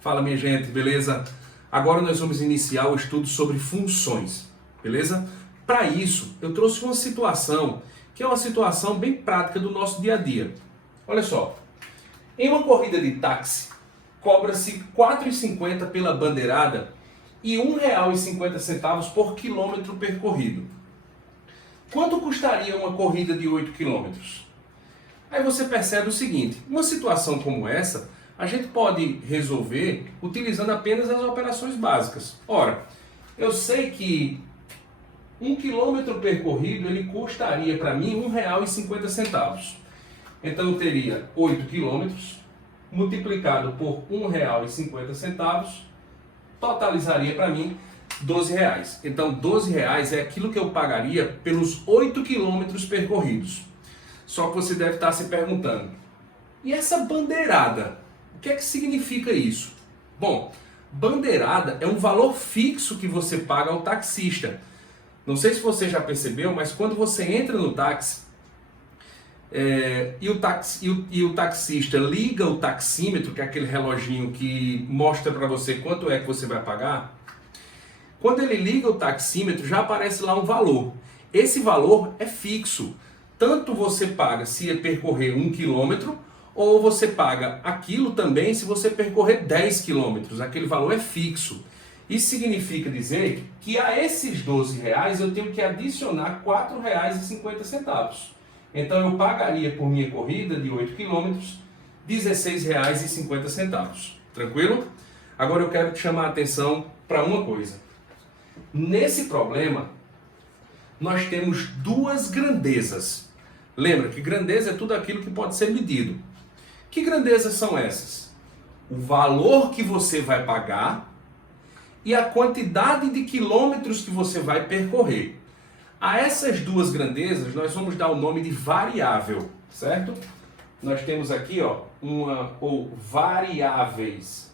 Fala, minha gente, beleza? Agora nós vamos iniciar o estudo sobre funções, beleza? Para isso, eu trouxe uma situação que é uma situação bem prática do nosso dia a dia. Olha só, em uma corrida de táxi, cobra-se R$ 4,50 pela bandeirada e R$ 1,50 por quilômetro percorrido. Quanto custaria uma corrida de 8 quilômetros? Aí você percebe o seguinte, uma situação como essa, a gente pode resolver utilizando apenas as operações básicas. Ora, eu sei que 1 quilômetro percorrido ele custaria para mim R$ 1,50. Então eu teria 8 quilômetros multiplicado por R$ 1,50 totalizaria para mim R$ 12. Então R$ 12 é aquilo que eu pagaria pelos 8 quilômetros percorridos. Só que você deve estar se perguntando, e essa bandeirada? O que é que significa isso? Bom, bandeirada é um valor fixo que você paga ao taxista. Não sei se você já percebeu, mas quando você entra no táxi, e o taxista liga o taxímetro, que é aquele reloginho que mostra para você quanto é que você vai pagar, quando ele liga o taxímetro já aparece lá um valor. Esse valor é fixo. Tanto você paga se percorrer 1 quilômetro, ou você paga aquilo também se você percorrer 10 quilômetros. Aquele valor é fixo. Isso significa dizer que a esses R$ 12 eu tenho que adicionar R$ 4,50. Então eu pagaria por minha corrida de 8 quilômetros R$ 16,50. Tranquilo? Agora eu quero te chamar a atenção para uma coisa. Nesse problema, nós temos duas grandezas. Lembra que grandeza é tudo aquilo que pode ser medido. Que grandezas são essas? O valor que você vai pagar e a quantidade de quilômetros que você vai percorrer. A essas duas grandezas nós vamos dar o nome de variável, certo? Nós temos aqui, ó, variáveis.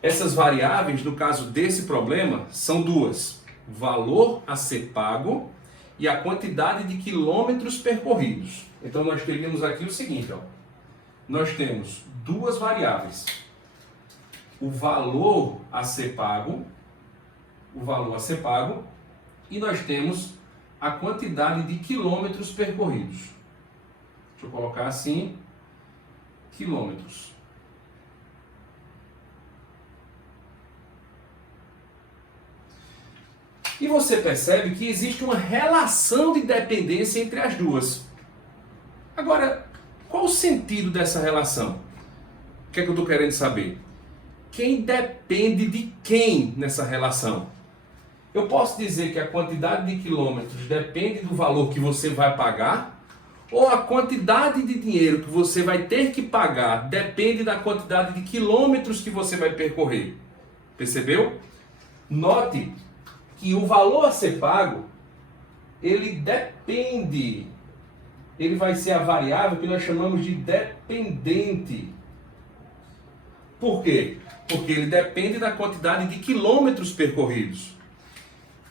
Essas variáveis, no caso desse problema, são duas: o valor a ser pago e a quantidade de quilômetros percorridos. Então nós teríamos aqui o seguinte, ó. Nós temos duas variáveis: o valor a ser pago, e nós temos a quantidade de quilômetros percorridos. Deixa eu colocar assim, quilômetros. E você percebe que existe uma relação de dependência entre as duas. Agora, qual o sentido dessa relação? O que é que eu estou querendo saber? Quem depende de quem nessa relação? Eu posso dizer que a quantidade de quilômetros depende do valor que você vai pagar, ou a quantidade de dinheiro que você vai ter que pagar depende da quantidade de quilômetros que você vai percorrer. Percebeu? Note que o valor a ser pago, ele vai ser a variável que nós chamamos de dependente. Por quê? Porque ele depende da quantidade de quilômetros percorridos.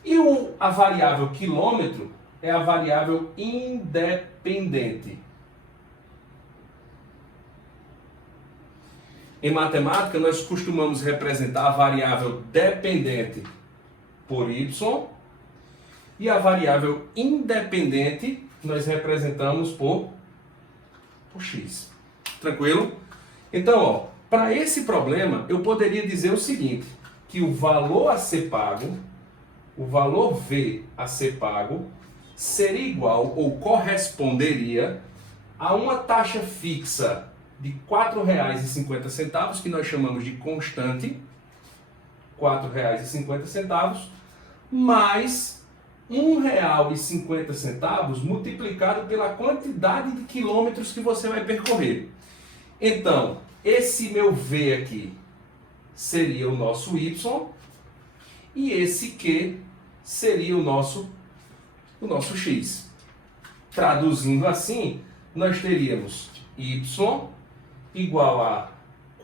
E a variável quilômetro é a variável independente. Em matemática, nós costumamos representar a variável dependente por y e a variável independente nós representamos por x. Tranquilo? Então, ó, para esse problema eu poderia dizer o seguinte, que o valor a ser pago, o valor V a ser pago, seria igual ou corresponderia a uma taxa fixa de R$ 4,50, que nós chamamos de constante, R$ 4,50, mais R$ 1,50 multiplicado pela quantidade de quilômetros que você vai percorrer. Então, esse meu V aqui seria o nosso Y e esse Q seria o nosso X. Traduzindo assim, nós teríamos Y igual a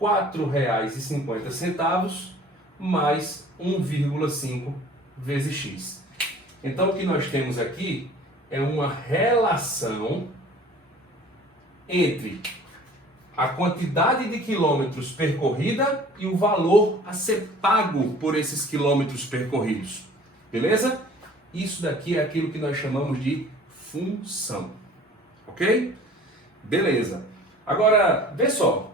R$ 4,50 mais 1,5 vezes x. Então o que nós temos aqui é uma relação entre a quantidade de quilômetros percorrida e o valor a ser pago por esses quilômetros percorridos. Beleza? Isso daqui é aquilo que nós chamamos de função. Ok? Beleza. Agora, vê só.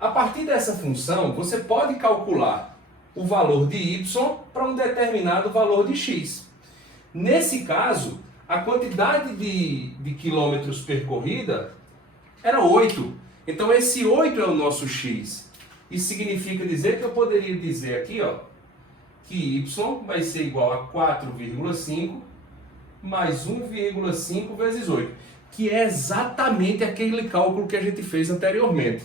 A partir dessa função, você pode calcular o valor de y para um determinado valor de x. Nesse caso, a quantidade de quilômetros percorrida era 8. Então esse 8 é o nosso x. Isso significa dizer que eu poderia dizer aqui, ó, que y vai ser igual a 4,5 mais 1,5 vezes 8, que é exatamente aquele cálculo que a gente fez anteriormente.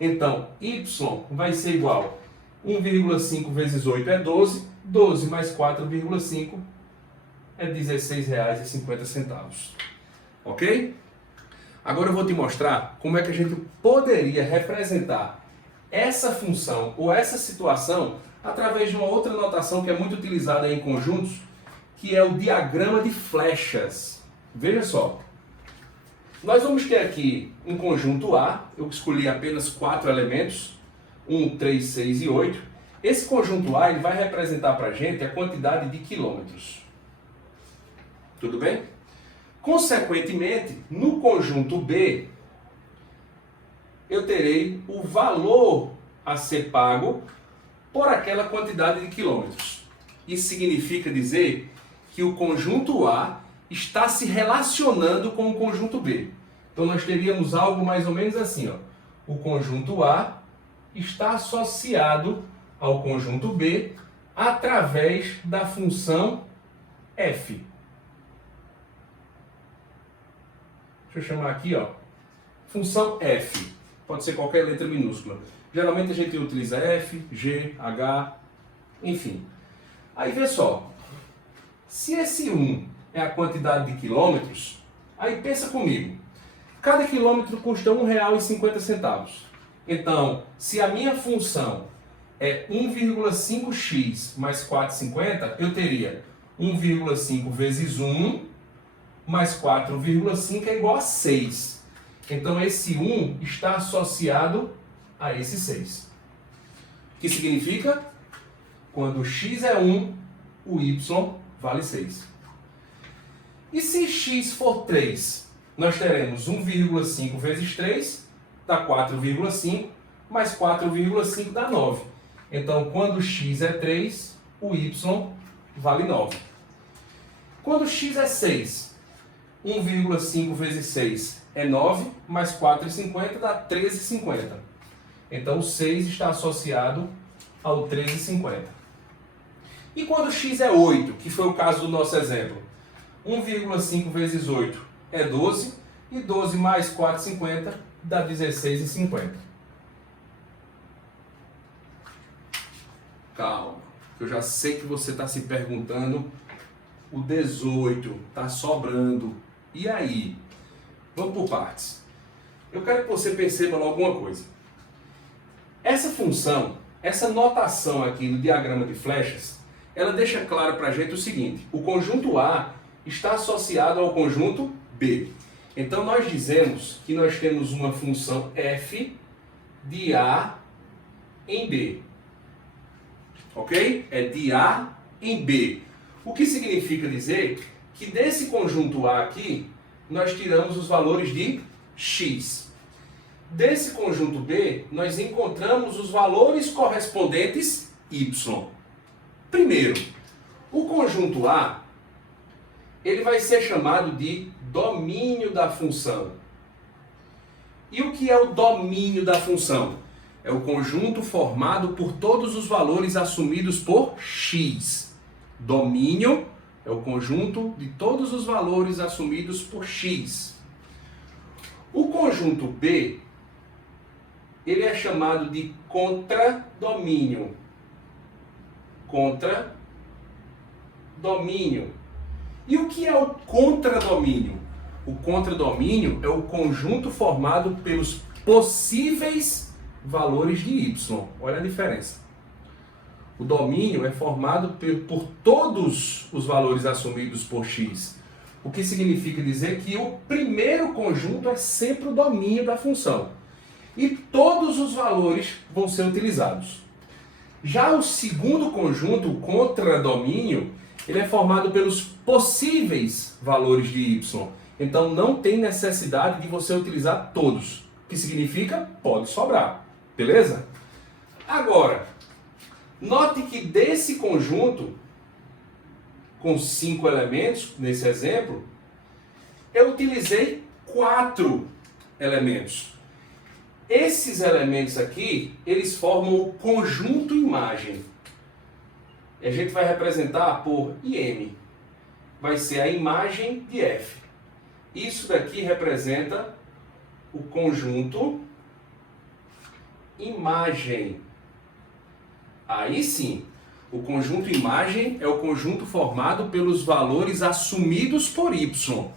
Então, y vai ser igual a 1,5 vezes 8 é 12, 12 mais 4,5 é R$16,50. Ok? Agora eu vou te mostrar como é que a gente poderia representar essa função ou essa situação através de uma outra notação que é muito utilizada em conjuntos, que é o diagrama de flechas. Veja só. Nós vamos ter aqui um conjunto A, eu escolhi apenas 4 elementos, 1, 3, 6 e 8. Esse conjunto A ele vai representar para a gente a quantidade de quilômetros. Tudo bem? Consequentemente, no conjunto B, eu terei o valor a ser pago por aquela quantidade de quilômetros. Isso significa dizer que o conjunto A está se relacionando com o conjunto B. Então nós teríamos algo mais ou menos assim, ó. O conjunto A está associado ao conjunto B através da função f. Deixa eu chamar aqui, ó, função f. Pode ser qualquer letra minúscula. Geralmente a gente utiliza f, g, h, enfim. Aí vê só, se esse 1 é a quantidade de quilômetros, aí pensa comigo. Cada quilômetro custa R$1,50. Então, se a minha função é 1,5x mais 4,50, eu teria 1,5 vezes 1 mais 4,5 é igual a 6. Então, esse 1 está associado a esse 6. O que significa? Quando x é 1, o y vale 6. E se x for 3, nós teremos 1,5 vezes 3, dá 4,5, mais 4,5 dá 9. Então, quando x é 3, o y vale 9. Quando x é 6, 1,5 vezes 6 é 9, mais 4,50 dá 13,50. Então, o 6 está associado ao 13,50. E quando x é 8, que foi o caso do nosso exemplo, 1,5 vezes 8 é 12, e 12 mais 4,50 dá 16,50. Calma, eu já sei que você está se perguntando, o 18 está sobrando, e aí? Vamos por partes. Eu quero que você perceba logo uma coisa. Essa função, essa notação aqui no diagrama de flechas, ela deixa claro para a gente o seguinte: o conjunto A está associado ao conjunto B. Então nós dizemos que nós temos uma função f de A em B. Ok? É de A em B. O que significa dizer que desse conjunto A aqui, nós tiramos os valores de x. Desse conjunto B, nós encontramos os valores correspondentes y. Primeiro, o conjunto A, ele vai ser chamado de domínio da função. E o que é o domínio da função? É o conjunto formado por todos os valores assumidos por x. Domínio é o conjunto de todos os valores assumidos por x. O conjunto B, ele é chamado de contradomínio. Contradomínio. E o que é o contradomínio? O contradomínio é o conjunto formado pelos possíveis valores de y. Olha a diferença. O domínio é formado por todos os valores assumidos por x. O que significa dizer que o primeiro conjunto é sempre o domínio da função. e todos os valores vão ser utilizados. Já o segundo conjunto, o contradomínio, ele é formado pelos possíveis valores de y. Então não tem necessidade de você utilizar todos. O que significa? Pode sobrar. Beleza? Agora, note que desse conjunto, com 5 elementos, nesse exemplo, eu utilizei 4 elementos. Esses elementos aqui, eles formam o conjunto imagem. E a gente vai representar por IM. Vai ser a imagem de F. Isso daqui representa o conjunto imagem. Aí sim, o conjunto imagem é o conjunto formado pelos valores assumidos por Y.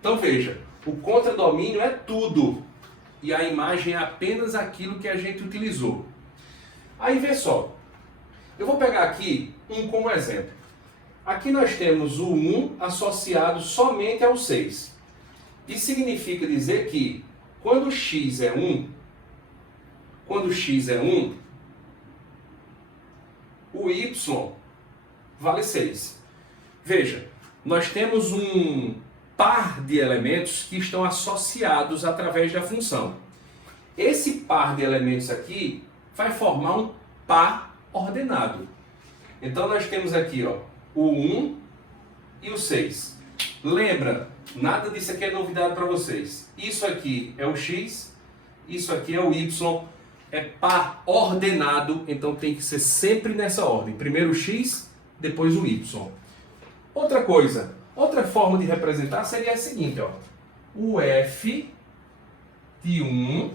Então veja, o contradomínio é tudo. E a imagem é apenas aquilo que a gente utilizou. Aí vê só. Eu vou pegar aqui um como exemplo. Aqui nós temos o 1 associado somente ao 6. Isso significa dizer que quando x é 1, o y vale 6. Veja, nós temos um par de elementos que estão associados através da função. Esse par de elementos aqui vai formar um par ordenado. Então nós temos aqui, ó, o 1 e o 6. Lembra, nada disso aqui é novidade para vocês. Isso aqui é o x, isso aqui é o y, é par ordenado, então tem que ser sempre nessa ordem. Primeiro o x, depois o y. Outra coisa, outra forma de representar seria a seguinte, ó. O f de 1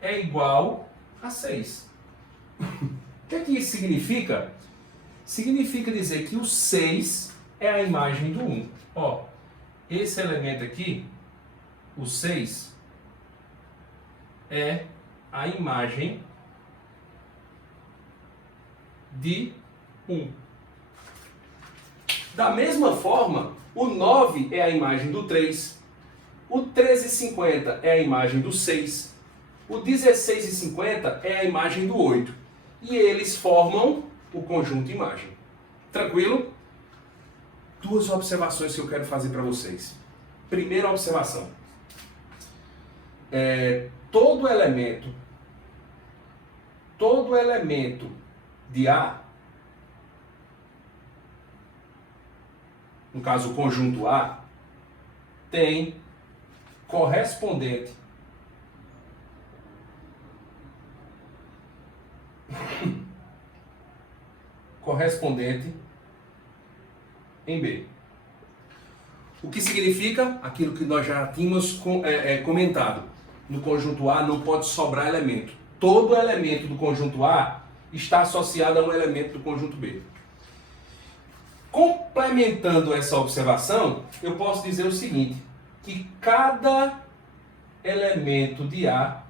é igual a 6. O que é que isso significa? Significa dizer que o 6 é a imagem do 1. Ó, esse elemento aqui, o 6, é a imagem de 1. Da mesma forma, o 9 é a imagem do 3, o 13,50 é a imagem do 6, o 16,50 é a imagem do 8. E eles formam o conjunto imagem. Tranquilo? Duas observações que eu quero fazer para vocês. Primeira observação. Todo elemento de A, no caso o conjunto A, tem correspondente em B. O que significa? Aquilo que nós já tínhamos comentado. No conjunto A não pode sobrar elemento. Todo elemento do conjunto A está associado a um elemento do conjunto B. Complementando essa observação, eu posso dizer o seguinte, que cada elemento de A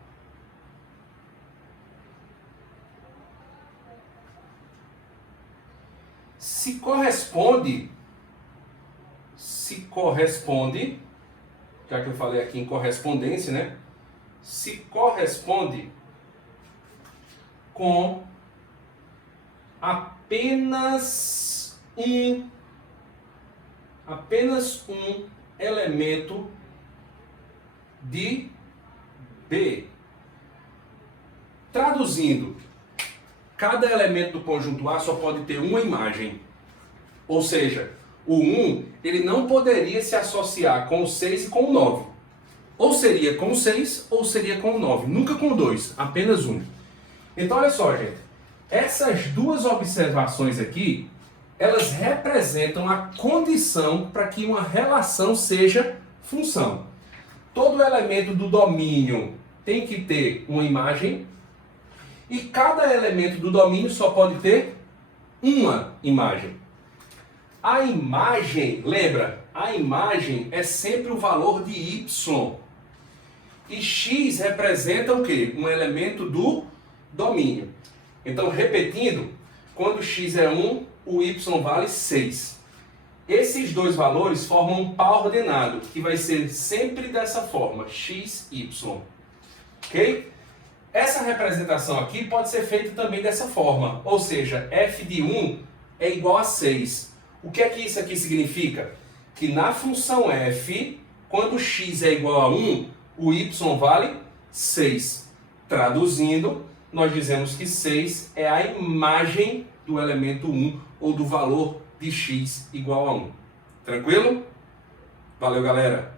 se corresponde, já que eu falei aqui em correspondência, né? Se corresponde com apenas um elemento de B. Traduzindo, cada elemento do conjunto A só pode ter uma imagem. Ou seja, o 1 ele não poderia se associar com o 6 e com o 9. Ou seria com o 6 ou seria com o 9. Nunca com o 2, apenas um. Então olha só, gente. Essas duas observações aqui, elas representam a condição para que uma relação seja função. Todo elemento do domínio tem que ter uma imagem e cada elemento do domínio só pode ter uma imagem. A imagem, lembra, a imagem é sempre o valor de y. E x representa o quê? Um elemento do domínio. Então, repetindo, quando x é 1, o y vale 6. Esses dois valores formam um par ordenado, que vai ser sempre dessa forma, x, y. Ok? Essa representação aqui pode ser feita também dessa forma, ou seja, f de 1 é igual a 6. O que é que isso aqui significa? Que na função f, quando x é igual a 1, o y vale 6. Traduzindo, nós dizemos que 6 é a imagem do elemento 1 ou do valor de x igual a 1. Tranquilo? Valeu, galera!